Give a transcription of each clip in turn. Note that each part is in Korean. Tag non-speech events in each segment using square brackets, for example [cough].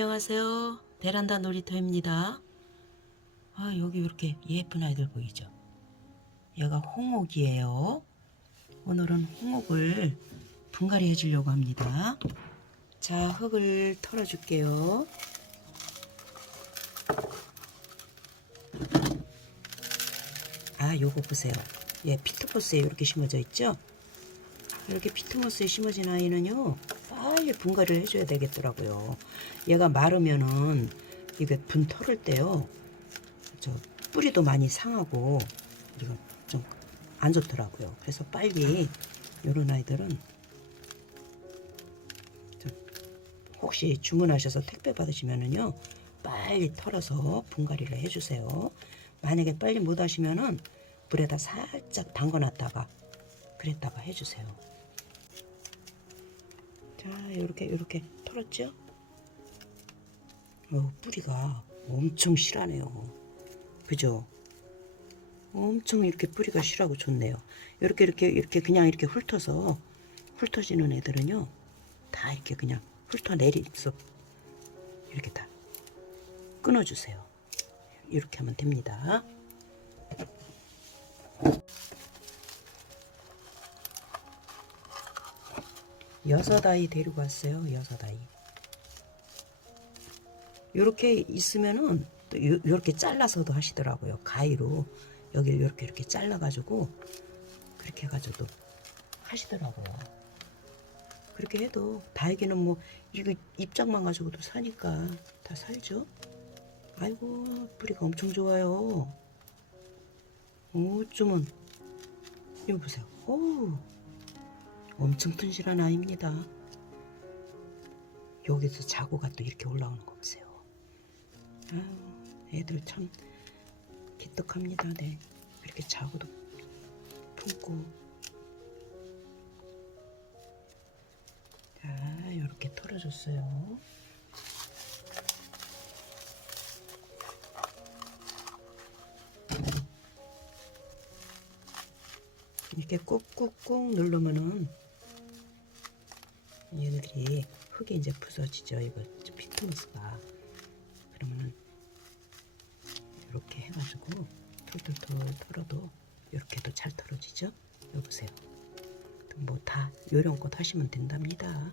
안녕하세요. 베란다 놀이터입니다. 아, 여기 이렇게 예쁜 아이들 보이죠? 얘가 홍옥이에요. 오늘은 홍옥을 분갈이 해주려고 합니다. 자, 흙을 털어줄게요. 아, 요거 보세요. 얘 피트모스에 이렇게 심어져 있죠? 이렇게 피트모스에 심어진 아이는요, 빨리 분갈이를 해줘야 되겠더라고요. 얘가 마르면은 이게 분 털을 때요, 저 뿌리도 많이 상하고 이거 좀 안 좋더라고요. 그래서 빨리 이런 아이들은 좀 혹시 주문하셔서 택배 받으시면은요, 빨리 털어서 분갈이를 해주세요. 만약에 빨리 못 하시면은 물에다 살짝 담궈놨다가 그랬다가 해주세요. 자, 이렇게 이렇게 털었죠? 어, 뿌리가 엄청 실하네요. 그죠? 엄청 이렇게 뿌리가 실하고 좋네요. 이렇게 이렇게 이렇게 그냥 이렇게 훑어서 훑어지는 애들은요, 다 이렇게 그냥 훑어 내리서 이렇게 다 끊어주세요. 이렇게 하면 됩니다. 여섯 아이 데리고 왔어요. 여섯 아이. 이렇게 있으면은 또 이렇게 잘라서도 하시더라고요. 가위로 여기를 이렇게 이렇게 잘라가지고 그렇게 해가지고도 하시더라고요. 그렇게 해도 다행히는 뭐 이거 입장만 가지고도 사니까 다 살죠. 아이고 뿌리가 엄청 좋아요. 어쩌면 이거 보세요. 오 엄청 튼실한 아이입니다. 여기서 자고가 또 이렇게 올라오는 거 보세요. 아유, 애들 참 기특합니다. 네. 이렇게 자고도 품고. 자, 이렇게 털어줬어요. 이렇게 꾹꾹꾹 누르면은 얘들이 흙이 이제 부서지죠. 이거 피트모스가 그러면은 이렇게 해가지고 털털털 털어도 이렇게도 잘 털어지죠. 여보세요. 뭐 다 요령껏 하시면 된답니다.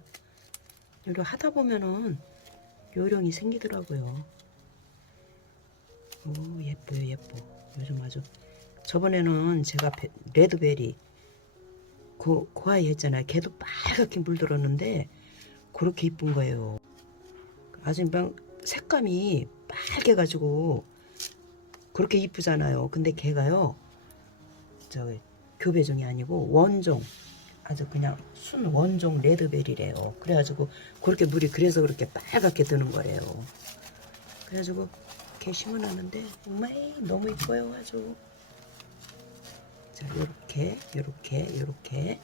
요령 하다 보면은 요령이 생기더라고요. 오 예뻐요 예뻐. 요즘 아주 저번에는 제가 베- 레드베리 그, 그 아이 했잖아요. 걔도 빨갛게 물들었는데 그렇게 이쁜 거예요. 아주 막 색감이 빨개 가지고 그렇게 이쁘잖아요. 근데 걔가요, 저 교배종이 아니고 원종, 아주 그냥 순 원종 레드베리래요. 그래가지고 그렇게 물이 그래서 그렇게 빨갛게 드는 거래요. 그래가지고 걔 심어놨는데 정말 너무 이뻐요, 아주. 자, 요렇게, 요렇게, 요렇게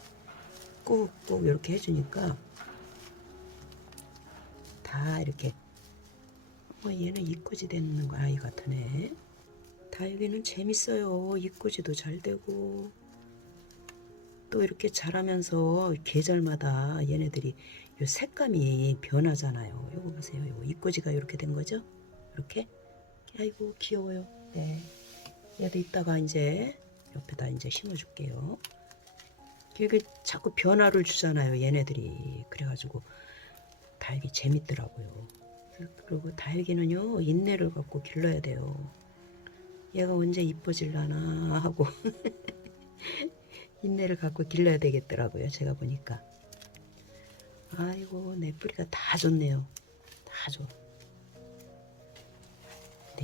꾹꾹 요렇게 해주니까 다 이렇게 어, 얘는 이꼬지 되는 거 아이 같으네. 다육이는 재밌어요. 이꼬지도 잘 되고 또 이렇게 자라면서 계절마다 얘네들이 요 색감이 변하잖아요. 요거 보세요. 요거 이꼬지가 이렇게 된 거죠? 이렇게. 아이고 귀여워요. 네. 얘도 이따가 이제 옆에다 이제 심어줄게요. 이게 자꾸 변화를 주잖아요. 얘네들이. 그래가지고 다육이 재밌더라고요. 그리고 다육이는요 인내를 갖고 길러야 돼요. 얘가 언제 이뻐질라나 하고 [laughs] 인내를 갖고 길러야 되겠더라고요. 제가 보니까. 아이고 내 뿌리가 다 좋네요. 다 좋아.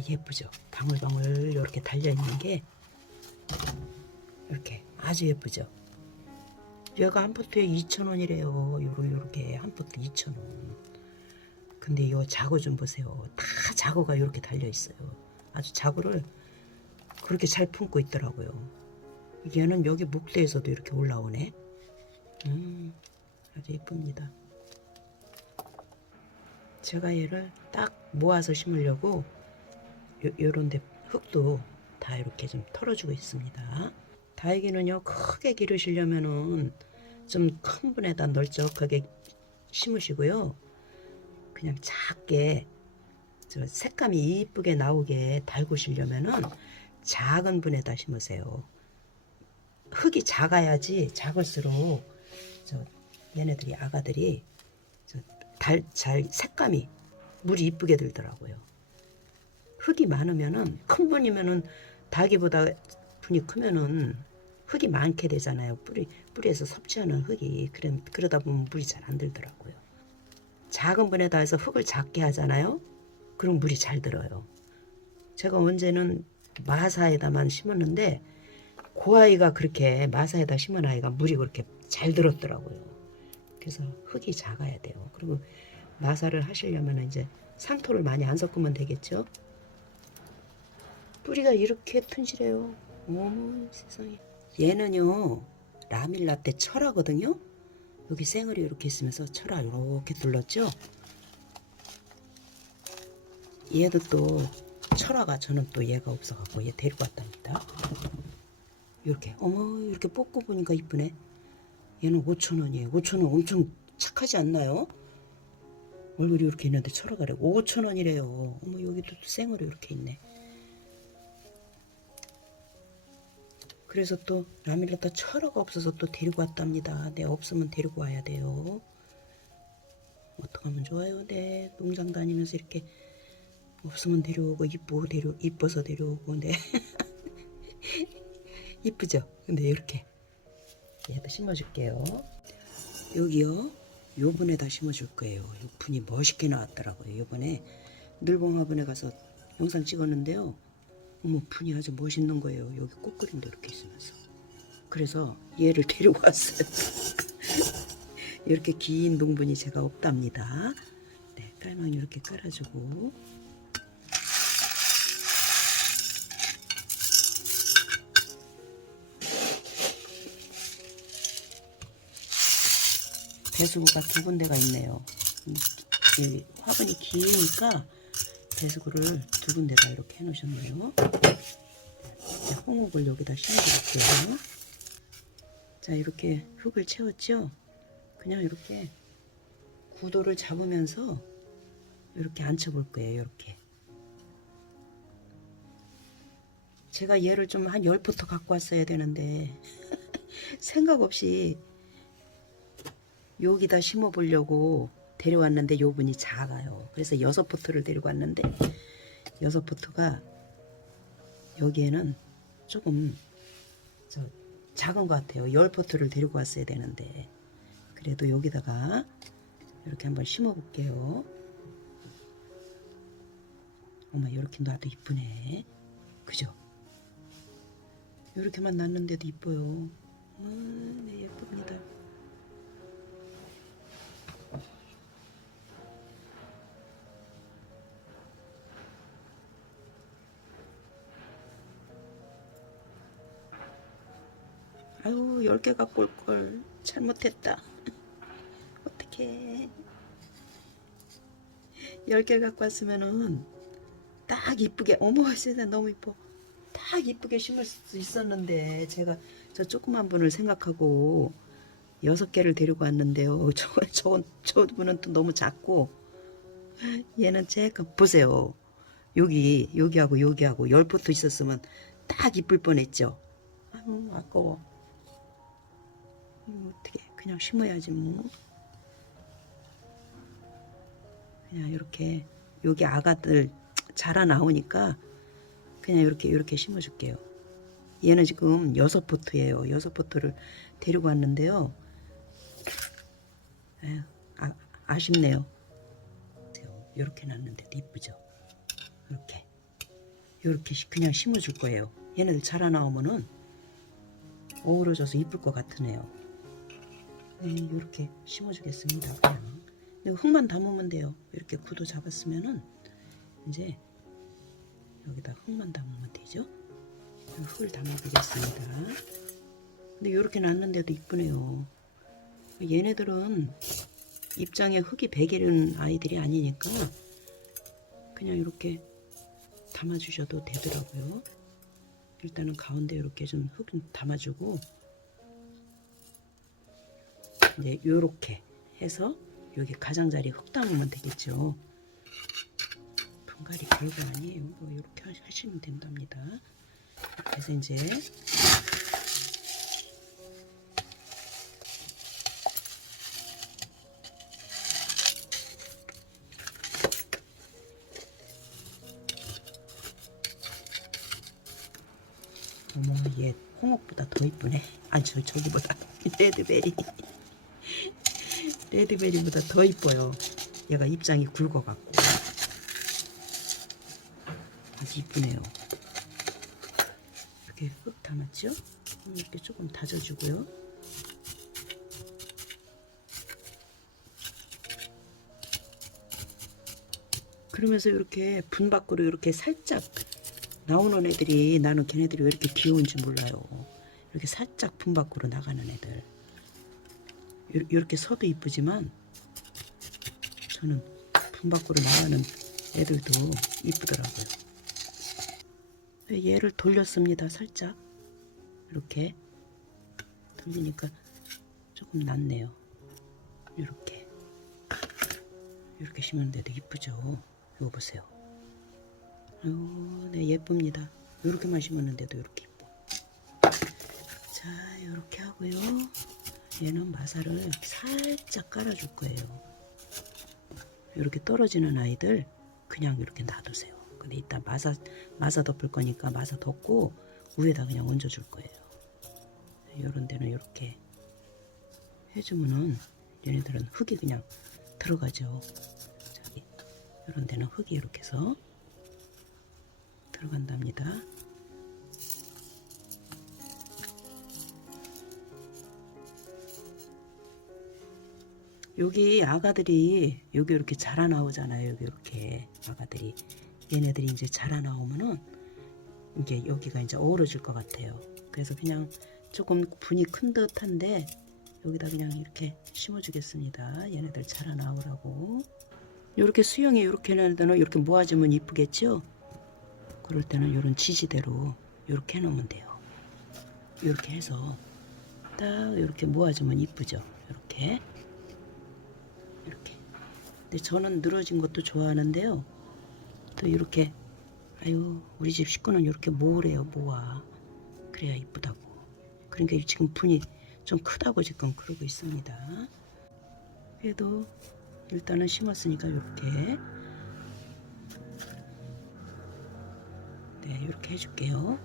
예쁘죠. 방울방울 이렇게 달려 있는 게 이렇게 아주 예쁘죠. 얘가 한 포트에 2,000원이래요. 요런 요렇게 한 포트 2,000원. 근데 요 자고 좀 보세요. 다 자고가 이렇게 달려 있어요. 아주 자고를 그렇게 잘 품고 있더라고요. 얘는 여기 목대에서도 이렇게 올라오네. 음, 아주 예쁩니다. 제가 얘를 딱 모아서 심으려고 요, 요런 데 흙도 다 이렇게 좀 털어주고 있습니다. 다육이는요 크게 기르시려면은 좀 큰 분에다 널쩍하게 심으시고요. 그냥 작게 저 색감이 이쁘게 나오게 달구시려면은 작은 분에다 심으세요. 흙이 작아야지 작을수록 저 얘네들이 아가들이 달 잘 색감이 물이 이쁘게 들더라고요. 흙이 많으면은 큰 분이면은 닭이보다 분이 크면은 흙이 많게 되잖아요. 뿌리 뿌리에서 섭취하는 흙이 그래 그러다 보면 물이 잘 안 들더라고요. 작은 분에다 해서 흙을 작게 하잖아요. 그럼 물이 잘 들어요. 제가 언제는 마사에다만 심었는데 그 아이가 그렇게 마사에다 심은 아이가 물이 그렇게 잘 들었더라고요. 그래서 흙이 작아야 돼요. 그리고 마사를 하시려면 이제 상토를 많이 안 섞으면 되겠죠. 뿌리가 이렇게 튼실해요. 어머 세상에. 얘는요 라밀라떼 철화거든요. 여기 생얼이 이렇게 있으면서 철화 이렇게 둘렀죠. 얘도 또 철화가 저는 또 얘가 없어갖고 얘 데리고 왔답니다. 이렇게 어머 이렇게 뽑고 보니까 이쁘네. 얘는 5천 원이에요. 5천 원 엄청 착하지 않나요? 얼굴이 이렇게 있는데 철화가래 5천 원이래요. 어머 여기도 또 생얼이 이렇게 있네. 그래서 또 라밀라타 철화가 없어서 또 데리고 왔답니다. 네 없으면 데리고 와야 돼요. 어떡하면 좋아요. 네 농장 다니면서 이렇게 없으면 데려오고 이쁘고 데려 이뻐서 데려오고 네 [laughs] 이쁘죠. 근데 이렇게 얘도 심어줄게요. 여기요. 요 분에다 심어줄 거예요. 요 분이 멋있게 나왔더라고요. 요번에 늘봉화분에 가서 영상 찍었는데요. 어머 분이 아주 멋있는 거예요. 여기 꽃그림도 이렇게 있으면서. 그래서 얘를 [laughs] 데리고 왔어요. [laughs] 이렇게 긴 동분이 제가 없답니다. 네, 깔망이 이렇게 깔아주고 배수구가 두 군데가 있네요. 화분이 기니까 배수구를 두 군데다 이렇게 해놓으셨네요. 이제 홍옥을 여기다 심어드릴게요. 자 이렇게 흙을 채웠죠? 그냥 이렇게 구도를 잡으면서 이렇게 앉혀볼 거예요. 이렇게. 제가 얘를 좀 한 10부터 갖고 왔어야 되는데 [laughs] 생각 없이 여기다 심어 보려고 데려왔는데 요 분이 작아요. 그래서 여섯 포트를 데리고 왔는데 여섯 포트가 여기에는 조금 저 작은 것 같아요. 열 포트를 데리고 왔어야 되는데 그래도 여기다가 이렇게 한번 심어 볼게요. 어머 이렇게 놔도 이쁘네. 그죠? 이렇게만 놨는데도 이뻐요. 아, 네 예쁩니다. 아유, 열개 갖고 올 걸 잘못했다. 어떡해. 열개 갖고 왔으면은 딱 이쁘게, 어머, 세상 너무 이뻐. 딱 이쁘게 심을 수 있었는데, 제가 저 조그만 분을 생각하고 여섯 개를 데리고 왔는데요. [laughs] 저, 저, 저 분은 또 너무 작고, 얘는 제가 보세요. 여기, 여기하고 여기하고 열 포트 있었으면 딱 이쁠 뻔했죠. 아유, 아까워. 이거 어떻게 그냥 심어야지 뭐. 그냥 이렇게 여기 아가들 자라 나오니까 그냥 이렇게 이렇게 심어줄게요. 얘는 지금 여섯 포트예요. 여섯 포트를 데리고 왔는데요. 에휴, 아, 아쉽네요. 이렇게 놨는데도 이쁘죠? 이렇게. 이렇게 그냥 심어줄 거예요. 얘네들 자라 나오면은 어우러져서 이쁠 것 같으네요 네, 이렇게 심어주겠습니다. 그냥 흙만 담으면 돼요. 이렇게 구도 잡았으면은 이제 여기다 흙만 담으면 되죠. 흙을 담아보겠습니다. 근데 이렇게 놨는데도 이쁘네요. 얘네들은 입장에 흙이 배기는 아이들이 아니니까 그냥 이렇게 담아주셔도 되더라고요. 일단은 가운데 이렇게 좀 흙 담아주고 이제 요렇게 해서 여기 가장자리 흙 담으면 되겠죠. 분갈이 별거 아니에요. 뭐 이렇게 하- 하시면 된답니다. 그래서 이제 어머 얘 홍옥보다 더 이쁘네. 아니 저 저기보다 [laughs] 레드베리 레드베리보다 더 이뻐요. 얘가 입장이 굵어갖고 아주 이쁘네요. 이렇게 흙 담았죠? 음, 이렇게 조금 다져주고요. 그러면서 이렇게 분 밖으로 이렇게 살짝 나오는 애들이 나는 걔네들이 왜 이렇게 귀여운지 몰라요. 이렇게 살짝 분 밖으로 나가는 애들. 요- 이렇게 서도 이쁘지만 저는 분 밖으로 나가는 애들도 이쁘더라고요. 얘를 돌렸습니다. 살짝 이렇게 돌리니까 조금 낫네요. 이렇게 이렇게 심는데도 이쁘죠. 이거 보세요. 아유, 네 예쁩니다. 이렇게만 심었는데도 이렇게 이뻐. 자, 이렇게 하고요. 얘는 마사를 살짝 깔아줄 거예요. 이렇게 떨어지는 아이들 그냥 이렇게 놔두세요. 근데 이따 마사 마사 덮을 거니까 마사 덮고 위에다 그냥 얹어줄 거예요. 이런 데는 이렇게 해주면은 얘네들은 흙이 그냥 들어가죠. 이런 데는 흙이 이렇게 해서 들어간답니다. 여기 아가들이 여기 이렇게 자라나오잖아요. 여기 이렇게 아가들이 얘네들이 이제 자라나오면은 이게 여기가 이제 어우러질 것 같아요. 그래서 그냥 조금 분이 큰 듯한데 여기다 그냥 이렇게 심어주겠습니다. 얘네들 자라나오라고. 이렇게 수영이 이렇게 데는 이렇게 모아주면 이쁘겠죠? 그럴 때는 이런 지지대로 이렇게 해놓으면 돼요. 이렇게 해서 딱 이렇게 모아주면 이쁘죠? 이렇게. 근데 저는 늘어진 것도 좋아하는데요. 또 이렇게 아유 우리 집 식구는 이렇게 모으래요 모아. 그래야 이쁘다고. 그러니까 지금 분이 좀 크다고 지금 그러고 있습니다. 그래도 일단은 심었으니까 이렇게. 네 이렇게 해줄게요.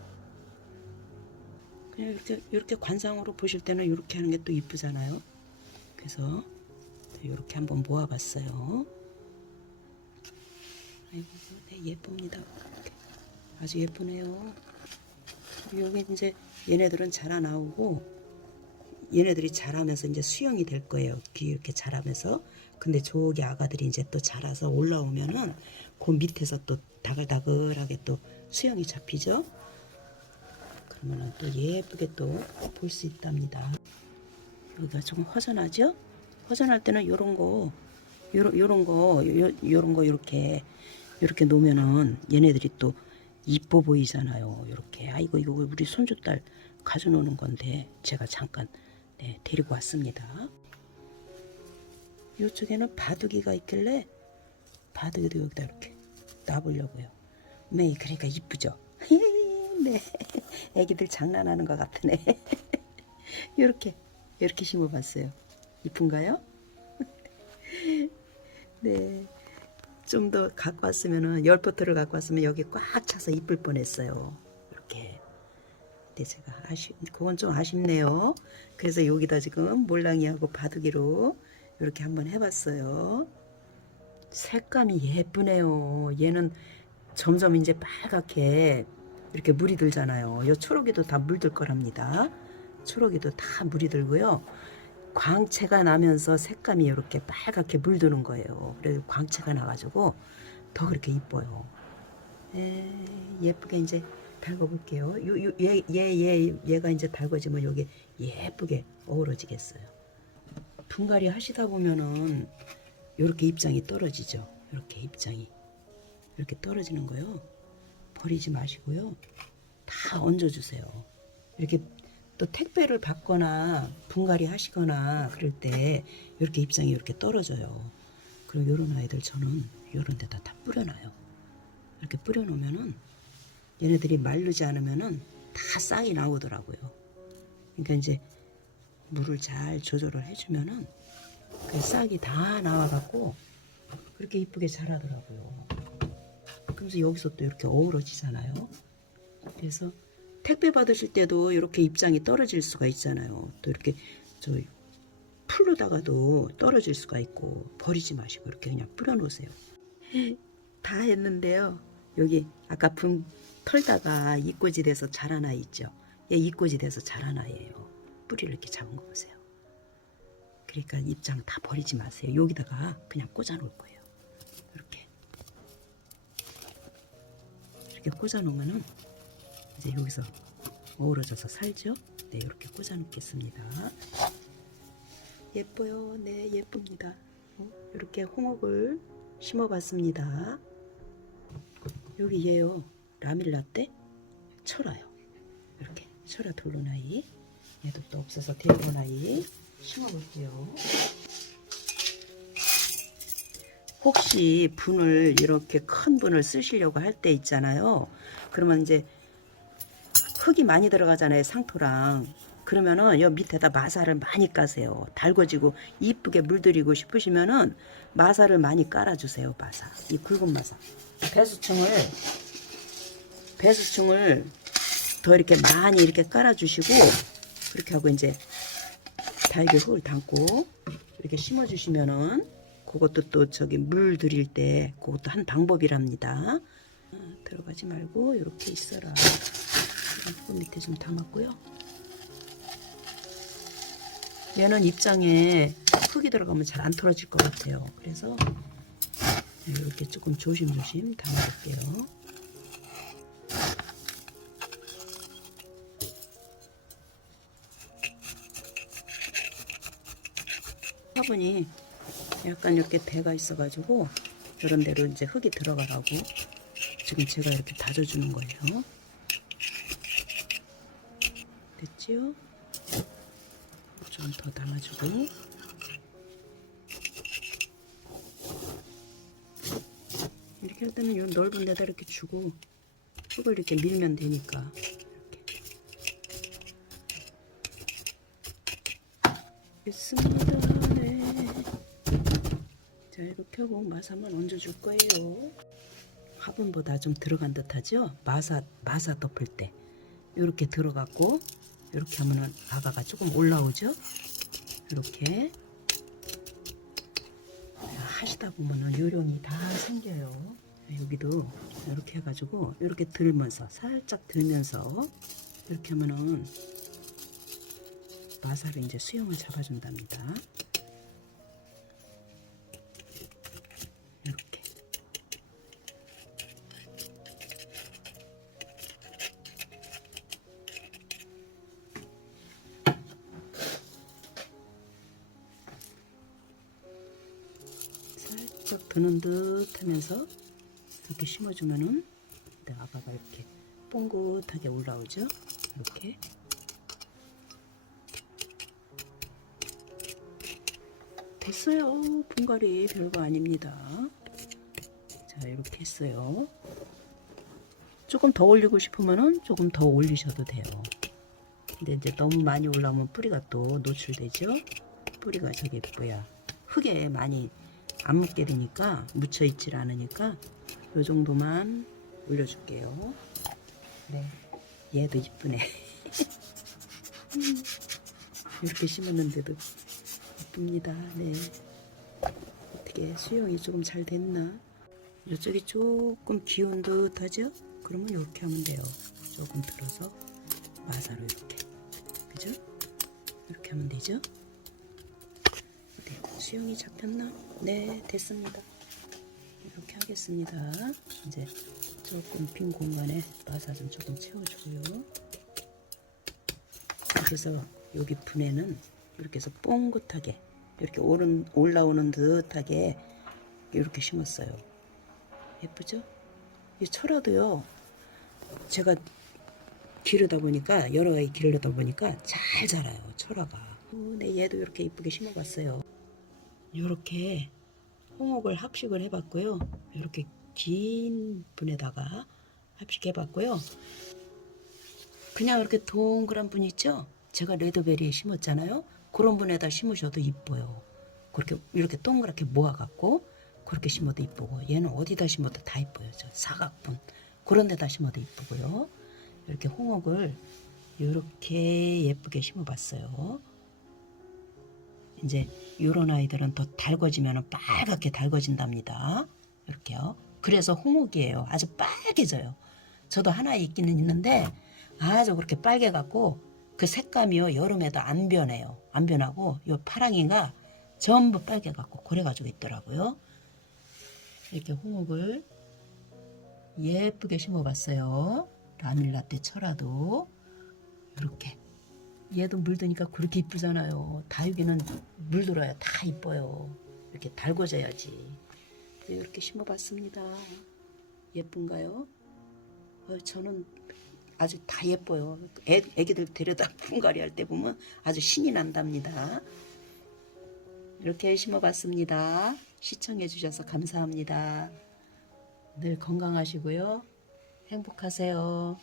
그냥 이렇게 이렇게 관상으로 보실 때는 이렇게 하는 게 또 이쁘잖아요. 그래서 이렇게 한번 모아봤어요 아이고, 네, 예쁩니다. 아주 예쁘네요. 여기 이제 얘네들은 자라 나오고 얘네들이 자라면서 이제 수영이 될 거예요. 귀 이렇게 자라면서. 근데 저기 아가들이 이제 또 자라서 올라오면은 그 밑에서 또 다글다글하게 또 수영이 잡히죠. 그러면은 또 예쁘게 또 볼 수 있답니다. 여기가 좀 허전하죠? 허전할 때는 요런 거 요런 요런 거 요, 요런 거 이렇게 이렇게 놓으면은 얘네들이 또 이뻐 보이잖아요. 이렇게 아이고 이거 우리 손주딸 가져노는 건데 제가 잠깐 네, 데리고 왔습니다. 이쪽에는 바둑이가 있길래 바둑이도 여기다 이렇게 놔보려고요. 네, 그러니까 이쁘죠. [laughs] 네, 애기들 장난하는 것 같으네. [laughs] 이렇게 이렇게 심어봤어요. 이쁜가요? [laughs] 네. 좀 더 갖고 왔으면은 열 포트를 갖고 왔으면 여기 꽉 차서 이쁠 뻔했어요. 이렇게. 근데 제가 아쉽, 그건 좀 아쉽네요. 그래서 여기다 지금 몰랑이하고 바둑이로 이렇게 한번 해봤어요. 색감이 예쁘네요. 얘는 점점 이제 빨갛게 이렇게 물이 들잖아요. 요 초록이도 다 물들 거랍니다. 초록이도 다 물이 들고요. 광채가 나면서 색감이 이렇게 빨갛게 물드는 거예요. 그래서 광채가 나가지고 더 그렇게 이뻐요. 에, 예쁘게 이제 달궈볼게요. 요, 요, 얘, 얘, 얘, 얘가 이제 달궈지면 여기 예쁘게 어우러지겠어요. 분갈이 하시다 보면은 이렇게 입장이 떨어지죠. 이렇게 입장이 이렇게 떨어지는 거요. 버리지 마시고요. 다 얹어주세요. 이렇게 또 택배를 받거나 분갈이 하시거나 그럴 때 이렇게 입장이 이렇게 떨어져요. 그럼 이런 아이들 저는 이런 데다 다 뿌려놔요. 이렇게 뿌려놓으면은 얘네들이 마르지 않으면은 다 싹이 나오더라고요. 그러니까 이제 물을 잘 조절을 해주면은 그 싹이 다 나와갖고 그렇게 이쁘게 자라더라고요. 그러면서 여기서 또 이렇게 어우러지잖아요. 그래서 택배 받으실 때도 이렇게 입장이 떨어질 수가 있잖아요. 또 이렇게 저 풀로다가도 떨어질 수가 있고 버리지 마시고 이렇게 그냥 뿌려놓으세요. [laughs] 다 했는데요. 여기 아까 분 털다가 이꼬지 돼서 아이 있죠. 얘 이꼬지 돼서 자란 아이예요. 뿌리를 이렇게 잡은 거 보세요. 그러니까 입장 다 버리지 마세요. 여기다가 그냥 꽂아 놓을 거예요. 이렇게 이렇게 꽂아 놓으면은 이제 여기서 어우러져서 살죠. 네, 이렇게 꽂아 놓겠습니다. 예뻐요. 네, 예쁩니다. 어, 이렇게 홍옥을 심어 봤습니다. 여기 얘요. 라밀라떼 철화요. 이렇게 철화 돌로나이. 얘도 또 없어서 대로나이 심어 볼게요. 혹시 분을 이렇게 큰 분을 쓰시려고 할 때 있잖아요. 그러면 이제 흙이 많이 들어가잖아요. 상토랑. 그러면은 여 밑에다 마사를 많이 까세요. 달궈지고 이쁘게 물들이고 싶으시면은 마사를 많이 깔아주세요. 마사. 이 굵은 마사. 배수층을 배수층을 더 이렇게 많이 이렇게 깔아주시고 그렇게 하고 이제 달걀 흙을 담고 이렇게 심어주시면은 그것도 또 저기 물 들일 때 그것도 한 방법이랍니다. 아, 들어가지 말고 이렇게 있어라. 그 밑에 좀 담았고요. 얘는 입장에 흙이 들어가면 잘 안 털어질 것 같아요. 그래서 이렇게 조금 조심조심 담아볼게요. 화분이 약간 이렇게 배가 있어가지고 이런 데로 이제 흙이 들어가라고 지금 제가 이렇게 다져주는 거예요. 됐지요? 좀 더 담아주고 이렇게 할 때는 이 넓은 데다 이렇게 주고 흙을 이렇게 밀면 되니까 이렇게. 네. 자 이렇게 하고 마사만 얹어줄 거예요. 화분보다 좀 들어간 듯하죠? 마사 마사 덮을 때 이렇게 들어갔고 이렇게 하면은 아가가 조금 올라오죠? 이렇게 하시다 보면은 요령이 다 생겨요. 여기도 이렇게 해가지고 이렇게 들면서 살짝 들면서 이렇게 하면은 마사를 이제 수영을 잡아준답니다. 드는 듯 하면서 이렇게 심어주면은 네, 아가가 이렇게 뽕긋하게 올라오죠. 이렇게 됐어요. 분갈이 별거 아닙니다. 자 이렇게 했어요. 조금 더 올리고 싶으면은 조금 더 올리셔도 돼요. 근데 이제 너무 많이 올라오면 뿌리가 또 노출되죠. 뿌리가 저기 뭐야 흙에 많이 안 묻게 되니까 묻혀 있질 않으니까 요 정도만 올려줄게요. 네, 얘도 이쁘네. 음, [laughs] 이렇게 심었는데도 이쁩니다. 네. 어떻게 수영이 조금 잘 됐나? 이쪽이 조금 기운 듯하죠? 그러면 이렇게 하면 돼요. 조금 들어서 마사로 이렇게. 그죠? 이렇게 하면 되죠? 네, 수영이 잡혔나? 네, 됐습니다. 이렇게 하겠습니다. 이제 조금 빈 공간에 마사 좀 조금 채워주고요. 그래서 여기 분에는 이렇게 해서 뽕긋하게 이렇게 오른, 올라오는 듯하게 이렇게 심었어요. 예쁘죠? 이 철화도요. 제가 기르다 보니까 여러 아이 기르다 보니까 잘 자라요 철화가. 어, 네 얘도 이렇게 이쁘게 심어봤어요. 이렇게 홍옥을 합식을 해봤고요. 이렇게 긴 분에다가 합식해 봤고요. 그냥 이렇게 동그란 분 있죠? 제가 레드베리 심었잖아요. 그런 분에다 심으셔도 이뻐요. 그렇게 이렇게 동그랗게 모아갖고 그렇게 심어도 이쁘고 얘는 어디다 심어도 다 이뻐요. 저 사각분 그런 데다 심어도 이쁘고요. 이렇게 홍옥을 이렇게 예쁘게 심어봤어요. 이제 이런 아이들은 더 달궈지면 빨갛게 달궈진답니다. 이렇게요. 그래서 홍옥이에요. 아주 빨개져요. 저도 하나 있기는 있는데 아주 그렇게 빨개갖고 그 색감이요 여름에도 안 변해요. 안 변하고 요 파랑이가 전부 빨개갖고 그래가지고 있더라고요. 이렇게 홍옥을 예쁘게 심어봤어요. 라밀라떼 철화도 이렇게 얘도 물드니까 그렇게 이쁘잖아요. 다육이는 물들어야 다 이뻐요. 이렇게 달궈져야지. 그래서 이렇게 심어봤습니다. 예쁜가요? 어, 저는 아주 다 예뻐요. 애, 애기들 데려다 [laughs] 분갈이 할 때 보면 아주 신이 난답니다. 이렇게 심어봤습니다. 시청해주셔서 감사합니다. 늘 건강하시고요. 행복하세요.